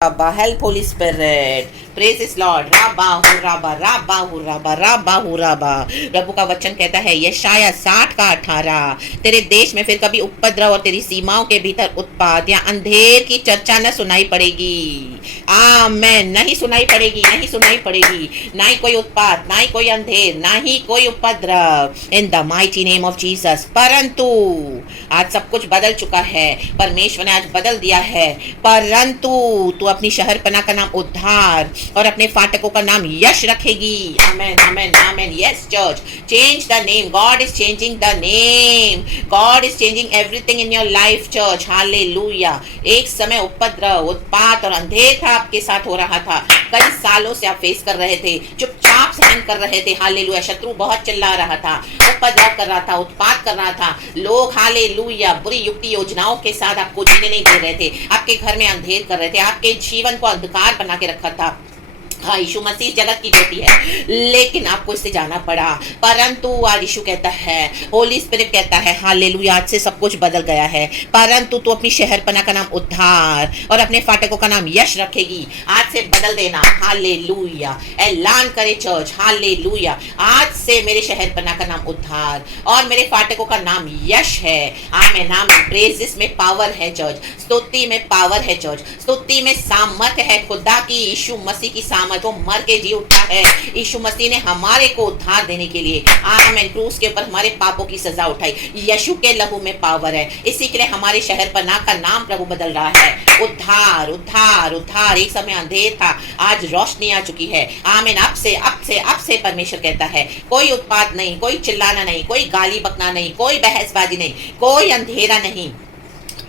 Rabba, help Holy Spirit. Praise His Lord. Rabba hu rabba, rabba hu rabba, rabba hu rabba. प्रभु का वचन कहता है यशाया 60 का 18, तेरे देश में फिर कभी उपद्रव और तेरी सीमाओं के भीतर उत्पात या अंधेर की चर्चा न सुनाई पड़ेगी। आमेन। नहीं सुनाई पड़ेगी, नहीं सुनाई पड़ेगी। ना ही कोई उत्पात, ना ही कोई अंधेर, ना ही कोई उपद्रव, इन the mighty name of Jesus. परंतु आज सब कुछ बदल चुका है, परमेश्वर ने आज बदल दिया है। परंतु तू अपनी शहरपना का नाम उद्धार और अपने फाटकों का नाम यश रखेगी। Amen, amen, amen. Yes church, change the name. God is changing the name. God is changing everything in your life church. Hallelujah. एक समय उपद्रव, उत्पात और अंधेर था आपके साथ हो रहा था। कई सालों से आप फेस कर रहे थे, चुपचाप सहन कर रहे थे। हालेलुया। शत्रु बहुत चिल्ला रहा था, उपद्रव कर रहा था, उत्पात कर रहा था। लोग हालेलुया बुरी युक्ति योजनाओं के साथ आपको जीने नहीं दे रहे थे, आपके घर में अंधेर कर रहे थे, आपके जीवन को अंधकार बना के रखा था। हाँ, यीशु मसीह जगत की ज्योति है, लेकिन आपको इससे जाना पड़ा। परंतु आज यीशु कहता है, होली स्पिरिट कहता है हालेलुया, आज से सब कुछ बदल गया है। परंतु तू अपनी शहरपना का नाम उद्धार और अपने फाटकों का नाम यश रखेगी। आज से बदल देना। हालेलुया। ऐलान करे चर्च। हालेलुया। आज से मेरे शहरपना का नाम उद्धार और मेरे फाटकों का नाम यश है। आमेन, नाम प्रेजिस में पावर है चर्च, स्तुति में पावर है चर्च, स्तुति में सामर्थ है खुदा की। यीशु मसीह की सामर्थ, वो मर के जी उठा है। यीशु मसीह ने हमारे को उद्धार देने के लिए आमेन क्रूस के ऊपर हमारे पापों की सजा उठाई। यीशु के लहू में पावर है, इसी के लिए हमारे शहरपना का नाम प्रभु बदल रहा है। उद्धार, उद्धार, उद्धार। एक समय अंधेर था, आज रोशनी आ चुकी है। आमेन। अब से अब से अब से परमेश्वर कहता है कोई उत्पात नहीं, कोई चिल्लाना नहीं, कोई गाली बकना नहीं, कोई बहसबाजी नहीं, कोई अंधेरा नहीं,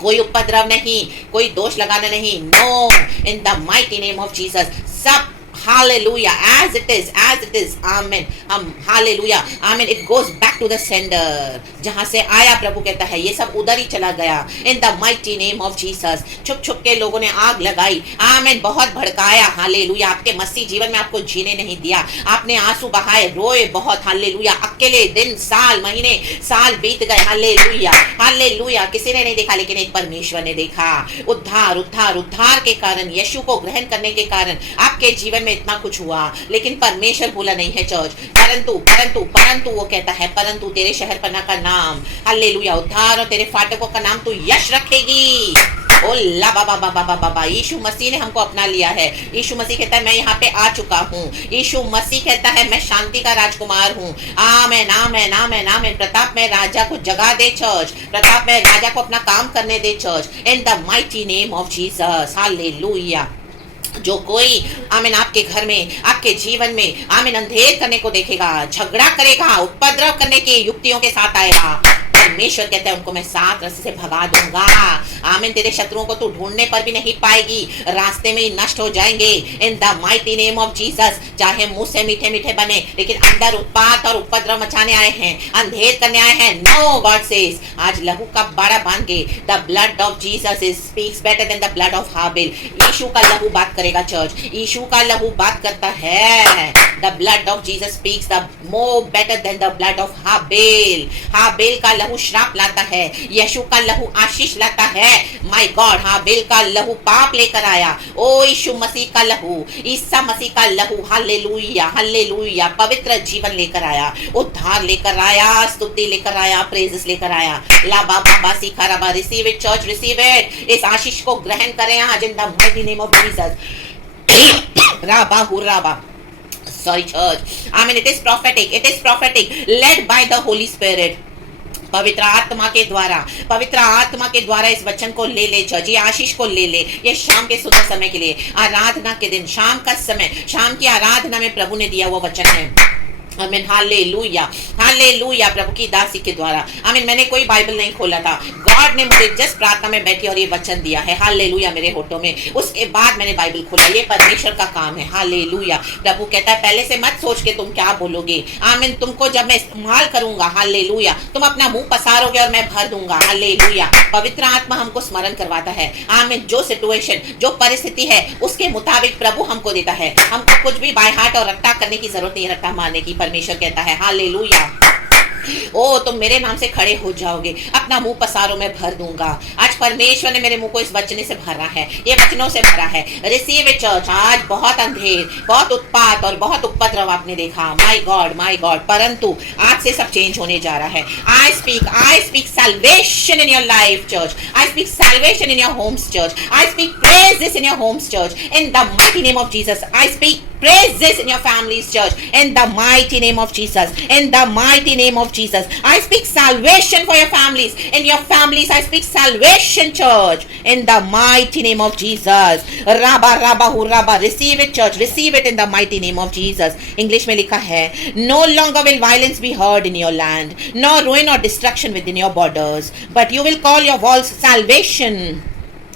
कोई उपद्रव नहीं, कोई दोष लगाना नहीं। No, in the mighty name of Jesus. सब hallelujah, as it is, amen। हम hallelujah, amen. It goes back to the sender, जहां से आया प्रभु कहता है ये सब उधर ही चला गया। इन the mighty name of Jesus. छुप छुप के लोगों ने आग लगाई, आमीन, बहुत भड़काया। हालेलुया। आपके मसीह जीवन में आपको जीने नहीं दिया, आपने आंसू बहाए, रोए बहुत। हालेलुया। अकेले दिन, साल, महीने, साल बीत गए। Hallelujah, hallelujah. किसी ने नहीं देखा, लेकिन एक परमेश्वर ने देखा। उद्धार, उद्धार, उद्धार के कारण, यीशु को ग्रहण करने के कारण आपके जीवन में इतना कुछ हुआ, लेकिन परमेश्वर भूला नहीं है चर्च। परंतु परंतु परंतु वो कहता है परंतु तेरे शहरपना का नाम हालेलुया उद्धार और तेरे फाटकों का नाम तू यश रखेगी। ओ ला बाबा बाबा बाबा बाबा। यीशु मसीह ने हमको अपना लिया है। यीशु मसीह कहता है मैं यहाँ पे आ चुका हूँ। यीशु मसीह कहता है मैं शांति का राजकुमार हूँ। आमेन, आमेन, आमेन, आमेन। प्रताप में राजा को जगा दे चर्च, प्रताप में राजा को अपना काम करने दे church. In the mighty name of Jesus. Hallelujah. जो कोई आमीन आपके घर में, आपके जीवन में आमीन अंधेर करने को देखेगा, झगड़ा करेगा, उपद्रव करने की युक्तियों के साथ आएगा, परमेश्वर कहते हैं उनको मैं सात रास्ते से भगा दूंगा। आमीन। तेरे शत्रुओं को तू ढूंढने पर भी नहीं पाएगी, रास्ते में ही नष्ट हो जाएंगे। इन the mighty name of Jesus. चाहे मुंह से मीठे मीठे बने, लेकिन अंदर उत्पात और उपद्रव मचाने आए हैं, अंधेर करने आए हैं। नो, गॉड सेज आज लहू का बाड़ा बांध के the blood of Jesus is speaks better than the blood of Habil. Yeshu का लहू बात करेगा चर्च, यीशु का लहू बात करता है। The blood of Jesus speaks the more better than the blood of Habil. Habil का लहू श्राप लाता है, यीशु का लहू आशीष लाता है। माय गॉड, हाबिल का लहू पाप लेकर आया। ओ यीशु मसीह का लहू, ईसा मसीह का लहू हालेलुया, हालेलुया पवित्र जीवन लेकर आया, उद्धार लेकर आया, स्तुति लेकर आया, प्रेजेस लेकर आया। ला बाबा बासी खराबा। Receive it church, receive it. इस आशीष को ग्रहण करें आज in the mighty name of Jesus. राबा हुराबा। Sorry church. I mean it is prophetic. It is prophetic. Led by the Holy Spirit. पवित्र आत्मा के द्वारा, पवित्र आत्मा के द्वारा इस वचन को ले ले चर्च, ये आशीष को ले ले। ये शाम के सुबह समय के लिए, आराधना के दिन, शाम का समय, शाम की आराधना में प्रभु ने दिया हुआ वचन है। आमीन। Hallelujah, hallelujah. प्रभु की दासी के द्वारा आमीन। मैंने कोई बाइबल नहीं खोला था, गॉड ने मुझे जस्ट प्रार्थना में बैठी और ये वचन दिया है। हालेलुया मेरे होठों में, उसके बाद मैंने बाइबल खोला। ये परमेश्वर का काम है। हालेलुया। प्रभु कहता है पहले से मत सोच के तुम क्या बोलोगे। आमीन। तुमको जब मैं इस्तेमाल करूंगा, हालेलुया, तुम अपना मुंह पसारोगे और मैं भर दूंगा। हालेलुया। पवित्र आत्मा हमको स्मरण करवाता है। आमीन। जो सिचुएशन, जो परिस्थिति है, उसके मुताबिक प्रभु हमको देता है। हमको कुछ भी बाय हार्ट और रट्टा करने की जरूरत नहीं है, रट्टा मारने की। परमेश्वर कहता है हालेलुया। ओ तुम मेरे नाम से खड़े हो जाओगे, अपना मुंह पसारों में भर दूंगा। आज परमेश्वर ने मेरे मुंह को इस वचन से भरा है, ये वचनों से भरा है। Receive it church. आज बहुत अंधेर, बहुत उत्पात और बहुत उपद्रव आपने देखा, माय गॉड, परंतु आज से सब चेंज होने जा रहा है। I speak salvation in your life church. I speak salvation in your homes church. I speak praises in your homes church, in the mighty name of Jesus. I speak praises in your families church, in the mighty name of Jesus, in the mighty name of Jesus. I speak salvation for your families, in your families I speak salvation church, in the mighty name of Jesus. Rabba rabba hu rabba. Receive it church, receive it in the mighty name of Jesus. English में लिखा है, no longer will violence be heard in your land, nor ruin or destruction within your borders, but you will call your walls salvation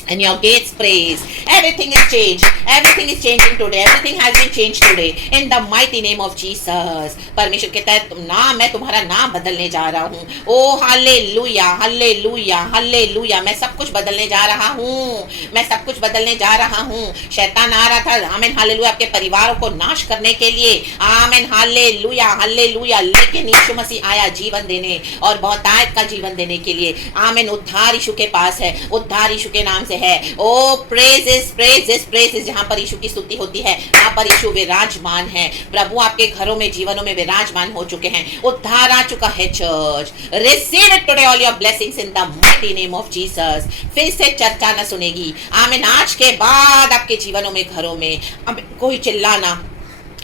and your gates praise. Everything is changed. Everything is changing today. Everything has been changed today in the mighty name of Jesus. परमेश्वर कहता है तुम नाम, मैं तुम्हारा नाम बदलने जा रहा हूँ। ओ हालेलुया, हालेलुया, हालेलुया। मैं सब कुछ बदलने जा रहा हूँ, मैं सब कुछ बदलने जा रहा हूँ। शैतान आ रहा था, आमीन हालेलुया, आपके परिवारों को नाश करने के लिए, आमीन हालेलुया, हालेलुया, लेकिन यीशु मसीह आया जीवन देने और बहुतायत का जीवन देने के लिए। आमीन। उद्धार यीशु के पास है, उद्धार यीशु के नाम से है। ओ प्रेजेस, प्रेजेस, प्रेजेस। जहां पर यीशु की स्तुति होती है वहां पर यीशु विराजमान है। प्रभु आपके घरों में, जीवनों में विराजमान हो चुके हैं। उद्धार आ चुका है church. Receive it today all your blessings in the mighty name of Jesus. फिर से चर्चा न सुनेगी, आमीन। आज के बाद आपके जीवनों में, घरों में अब कोई चिल्लाना,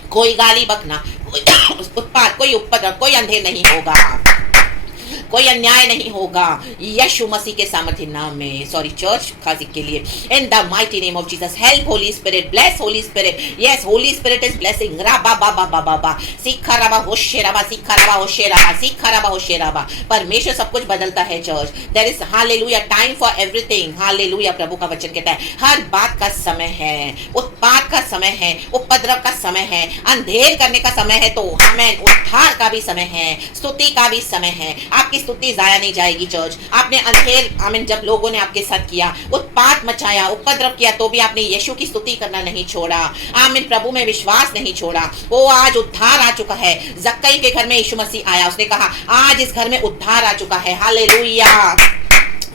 कोई गाली बकना, कोई उत्पात, कोई उपद्रव, कोई अंधेर नहीं होगा, कोई अन्याय नहीं होगा, यीशु मसीह के सामर्थ्य नाम में। सॉरी चर्च खासी के लिए, in the mighty name of Jesus. Help holy spirit, bless holy spirit. Yes, holy spirit is blessing. राबा बाबा बाबा बा सीखा रबा होशे रबा, सीखा रबा होशे रबा, सीखा रबा होशे रबा। परमेश्वर सब कुछ बदलता है church. There is hallelujah time for everything. Hallelujah. प्रभु का वचन कहता है हर बात का समय है, उत्पात का समय है, उपद्रव का समय है, अंधेर करने का समय है, तो हमें उद्धार का भी समय है, स्तुति का भी समय है। आपकी स्तुति जाया नहीं जाएगी चर्च। आपने अंधेर, आमीन, जब लोगों ने आपके साथ किया, उत्पात मचाया, उपद्रव किया, तो भी आपने यीशु की स्तुति करना नहीं छोड़ा। आमीन। प्रभु में विश्वास नहीं छोड़ा। वो आज उद्धार आ चुका है। जक्कई के घर में यीशु मसीह आया, उसने कहा आज इस घर में उद्धार आ चुका है। हालेलुया।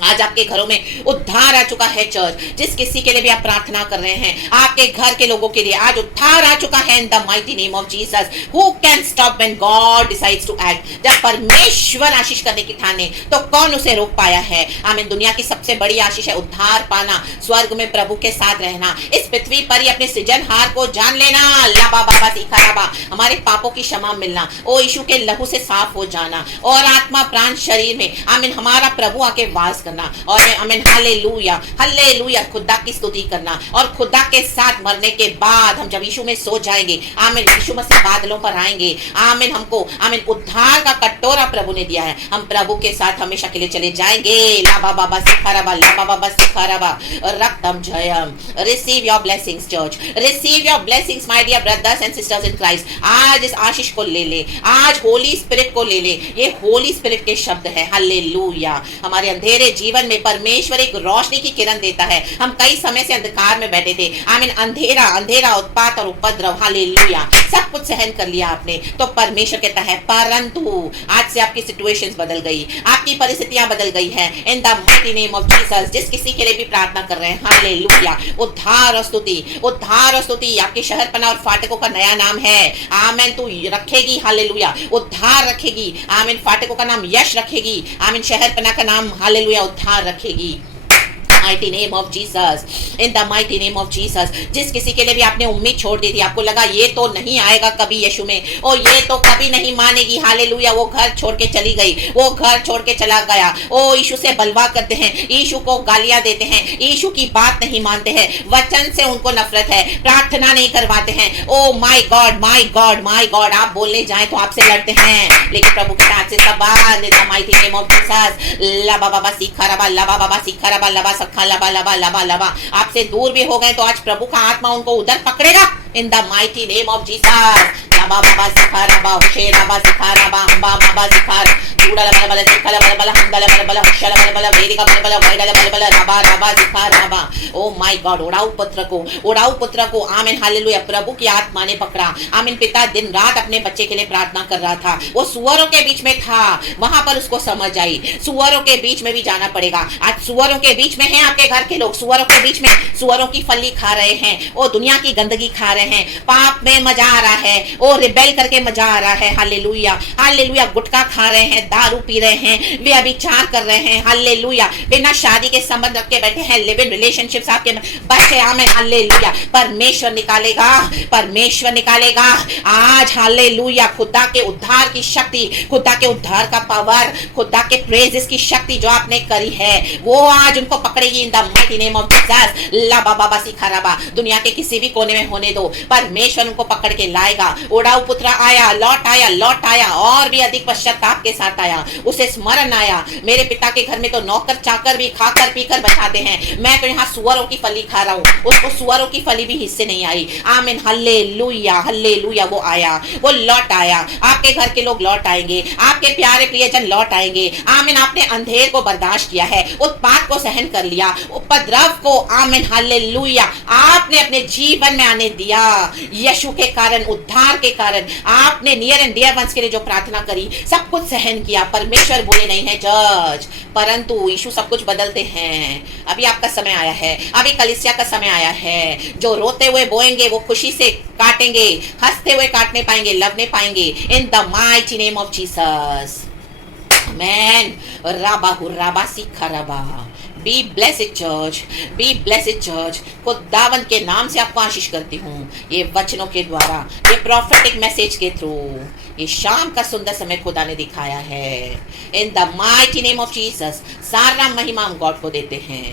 आज आपके घरों में उद्धार आ चुका है चर्च। जिस किसी के लिए भी आप प्रार्थना कर रहे हैं, आपके घर के लोगों के लिए आज उद्धार आ चुका है in the mighty name of Jesus. Who can stop when God decides to act. जब परमेश्वर आशीष करने की ठाने तो कौन उसे रोक पाया है। आमीन। दुनिया की सबसे बड़ी आशीष है उद्धार पाना, स्वर्ग में प्रभु के साथ रहना, इस पृथ्वी पर ही अपने सृजनहार को जान लेना। लाबा बाबा सीखा रबा, हमारे पापों की क्षमा मिलना, ओ यीशु के लहू से साफ हो जाना, और आत्मा प्राण शरीर में, आमीन, हमारा प्रभु आके वास करना, और आमीन हालेलुया, हालेलुया, खुदा की स्तुति करना। और खुदा के साथ मरने के बाद हम जब यीशु में सो जाएंगे, आमीन, यीशु मसीह बादलों पर आएंगे, आमीन, हमको आमीन उद्धार का कटोरा प्रभु ने दिया है, हम प्रभु के साथ हमेशा के लिए चले जाएंगे। लाबा बाबा सिखाराबा, लाबा बाबा सिखाराबा, रक्तम जयम। Receive your blessings church, receive your blessings my dear brothers and sisters in Christ. आज इस आशीष को ले ले, आज होली स्पिरिट को ले ले। ये होली स्पिरिट के शब्द है। हालेलुया। हमारे अंधेरे जीवन में परमेश्वर एक रोशनी की किरण देता है। हम कई समय से अंधकार में बैठे थे, आमीन, अंधेरा, अंधेरा, उत्पात और उपद्रव, हालेलुया, सब कुछ सहन कर लिया आपने, तो परमेश्वर कहता है परंतु आज से आपकी सिचुएशंस बदल गई, आपकी परिस्थितियां बदल गई है in the mighty name of Jesus. जिस किसी के लिए भी प्रार्थना कर रहे हैं, हालेलुया, उद्धार और स्तुति, उद्धार और स्तुति आपके शहरपना और फाटकों का नया नाम है। आमीन। तू रखेगी, हालेलुया, उद्धार रखेगी, आमीन, फाटकों का नाम यश रखेगी, आमीन, शहरपना का नाम, हालेलुया, उद्धार रखेगी। mighty name of Jesus, in the mighty name of Jesus। जिस किसी के लिए भी आपने उम्मीद छोड़ दी थी, आपको लगा ये तो नहीं आएगा कभी यीशु में, और ये तो कभी नहीं मानेगी, हालेलुया, वो घर छोड़ के चली गई, वो घर छोड़ के चला गया। ओ यीशु से बलवा करते हैं, यीशु को गालियां देते हैं, यीशु की बात नहीं मानते हैं, वचन से उनको नफरत है, प्रार्थना नहीं करवाते हैं। Oh my God, my God, my God, आप बोलने जाए तो आपसे लड़ते हैं, लेकिन प्रभु के हाथ से सब इन the mighty name of Jesus. लबा बाबा सीखा रबा, लबा बाबा सीखा रबा, लबा सखा लबा लबा लबा लबा। आपसे दूर भी हो गए तो आज प्रभु का आत्मा उनको उधर पकड़ेगा in the mighty name of Jesus. Raba baba zikha raba she raba zikha raba amba baba zikha judala bala bala zikha bala bala handala bala bala shala bala bala vedika bala bala vaidala bala bala raba raba zikha raba. Oh my God, उड़ाऊ पुत्र को आमीन hallelujah प्रभु की आत्मा ने पकड़ा। आमीन पिता दिन रात अपने बच्चे के लिए प्रार्थना कर रहा था, वो सुअरों के बीच में था, वहां पर उसको समझ आई सुअरों के बीच में भी जाना पड़ेगा। आज सुअरों के बीच में हैं आपके घर के लोग, सुअरों के बीच में सुअरों की फली खा रहे हैं, वो दुनिया की गंदगी खा रहे हैं, पाप में मजा आ रहा है, वो रिबेल करके मजा आ रहा है। हालेलुया हालेलुया, गुटखा खा रहे हैं, दारू पी रहे हैं, वे अभिचार कर रहे हैं। हालेलुया, बिना शादी के संबंध रख के बैठे हैं, लिव इन रिलेशनशिप्स आपके बच्चे। आमीन हालेलुया, परमेश्वर निकालेगा, परमेश्वर निकालेगा आज। हालेलुया, खुदा के उद्धार की शक्ति, खुदा के उद्धार का पावर, खुदा के प्रेजेस की शक्ति जो आपने करी है वो आज उनको पकड़ेगी in the mighty name of Jesus. ला बाबा बासी खराबा, दुनिया के किसी भी कोने में होने दो, परमेश्वर उनको पकड़ के लाएगा। उड़ाऊ पुत्र आया, लौट आया और भी अधिक पश्चाताप के साथ आया, उसे स्मरण आया, मेरे पिता के घर में तो नौकर चाकर भी खाकर पीकर बचाते हैं, मैं तो यहाँ सुअरों की फली खा रहा हूँ। उसको सुअरों की फली भी हिस्से नहीं आई। आमीन हालेलुया हालेलुया, वो आया, वो लौट आया। आपके घर के लोग लौट आएंगे, आपके प्यारे प्रियजन लौट आएंगे। आमीन, आपने अंधेर को बर्दाश्त किया है, उत्पात को सहन कर लिया, उपद्रव को आमीन हालेलुया आपने अपने जीवन में आने दिया। यीशु के कारण, उद्धार के कारण आपने नियर एंड डियर वंस के लिए जो प्रार्थना करी सब कुछ सहन किया। परमेश्वर बुरे नहीं है जज, परंतु यीशु सब कुछ बदलते हैं। अभी आपका समय आया है, अभी कलीसिया का समय आया है। जो रोते हुए बोएंगे वो खुशी से काटेंगे, हंसते हुए काटने पाएंगे, लवने पाएंगे in the mighty name of Jesus. Amen. राबाहु राबासी खराबा। Be blessed church, be blessed church. खुदावन के नाम से आपको आशीष करती हूँ, ये वचनों के द्वारा, ये प्रोफेटिक मैसेज के थ्रू, ये शाम का सुंदर समय खुदा ने दिखाया है। In the mighty name of Jesus सारा महिमा हम गॉड को देते हैं।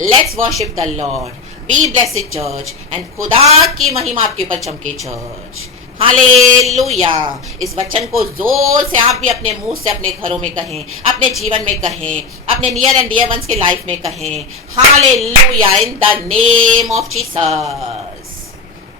Let's worship the Lord. B blessed church and खुदा की महिमा आपके ऊपर चमके चर्च। हालेलुया। इस वचन को जोर से आप भी अपने मुंह से अपने घरों में कहें, अपने जीवन में कहें, अपने नियर एंड डियर वंस के लाइफ में कहें। Hallelujah in the name of Jesus.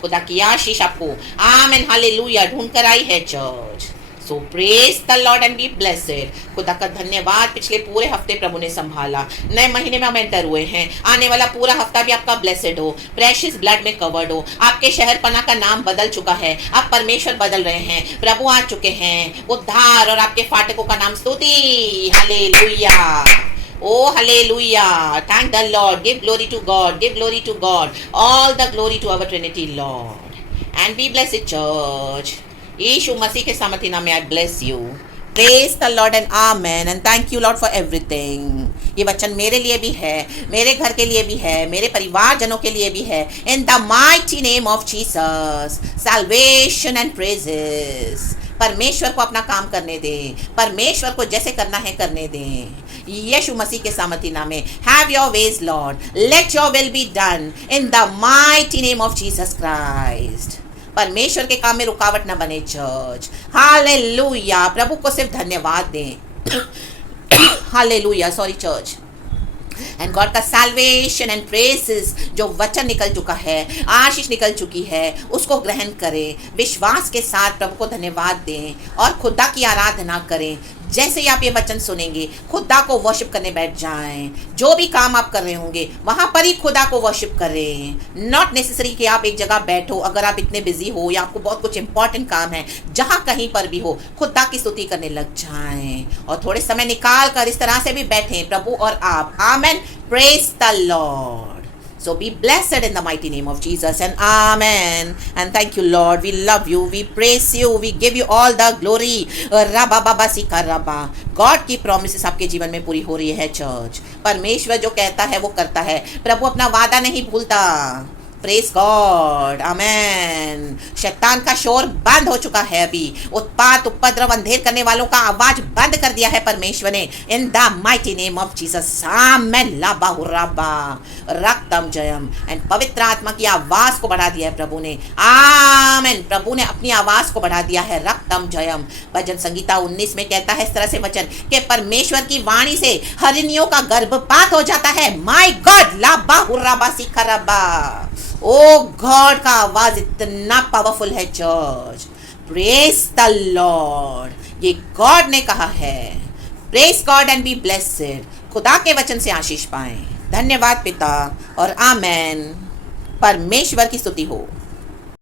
खुदा की आशीष आपको आमेन हालेलुया ढूंढ कर आई है church. So praise the Lord and be blessed. खुदा का धन्यवाद, पिछले पूरे हफ्ते प्रभु ने संभाला, नए महीने में हम एंटर हुए हैं। आने वाला पूरा हफ्ता भी आपका ब्लेस्ड हो, प्रेशियस ब्लड में कवर्ड हो। आपके शहर पना का नाम बदल चुका है, आप परमेश्वर बदल रहे हैं, प्रभु आ चुके हैं। उद्धार और आपके फाटकों का नाम स्तुति। Hallelujah, Oh hallelujah, thank the Lord, give glory to God, give glory to God, all the glory to our Trinity Lord, and be blessed church. यीशु मसीह के सामर्थ्य नाम में I bless you. Praise the Lord and Amen and thank you Lord for everything. ये वचन मेरे लिए भी है, मेरे घर के लिए भी है, मेरे परिवारजनों के लिए भी है। In the mighty name of Jesus, salvation and praises. परमेश्वर को अपना काम करने दें, परमेश्वर को जैसे करना है करने दें। यीशु मसीह के सामर्थ्य नाम में have your ways Lord, let your will be done in the mighty name of Jesus Christ. परमेश्वर के काम में रुकावट न बने चर्च। हालेलुया, प्रभु को सिर्फ धन्यवाद दें। Hallelujah, sorry church. And God का सैल्वेशन एंड प्रेजेस, जो वचन निकल चुका है, आशीष निकल चुकी है, उसको ग्रहण करें, विश्वास के साथ प्रभु को धन्यवाद दें और खुदा की आराधना करें। जैसे ही आप ये वचन सुनेंगे खुदा को वर्शिप करने बैठ जाएं। जो भी काम आप कर रहे होंगे वहां पर ही खुदा को वर्शिप करें। नॉट नेसेसरी कि आप एक जगह बैठो, अगर आप इतने बिजी हो या आपको बहुत कुछ इंपॉर्टेंट काम है, जहां कहीं पर भी हो खुदा की स्तुति करने लग जाएं और थोड़े समय निकाल कर इस तरह से भी बैठें, प्रभु और आप। Amen, praise the lord. So be blessed in the mighty name of Jesus and Amen. And thank you Lord. We love you. We praise you. We give you all the glory. Rabba baba sika rabba. God की promises आपके जीवन में पूरी हो रही है church. परमेश्वर जो कहता है वो करता है। प्रभु अपना वादा नहीं भूलता। प्रेज गॉड, आमेन। शैतान का शोर बंद हो चुका है। अभी उत्पात, उपद्रव, अंधेर करने वालों का आवाज बंद कर दिया है परमेश्वर ने। In the mighty name of Jesus, amen. लाबा हुराबा रक्तम जयम। एंड पवित्र आत्मा की आवाज को बढ़ा दिया है प्रभु ने। आमेन। प्रभु ने अपनी आवाज को बढ़ा दिया है। रक्तम जयम। भजन संगीता 19 में कहता है इस तरह से वचन कि परमेश्वर की वाणी से हरिणियों का गर्भपात हो जाता है। माय गॉड, लाबा हुराबा सिखरबा। ओ गॉड का आवाज इतना पावरफुल है चर्च। प्रेज द लॉर्ड, ये गॉड ने कहा है। Praise God and be blessed. खुदा के वचन से आशीष पाएं। धन्यवाद पिता और आमेन। परमेश्वर की स्तुति हो।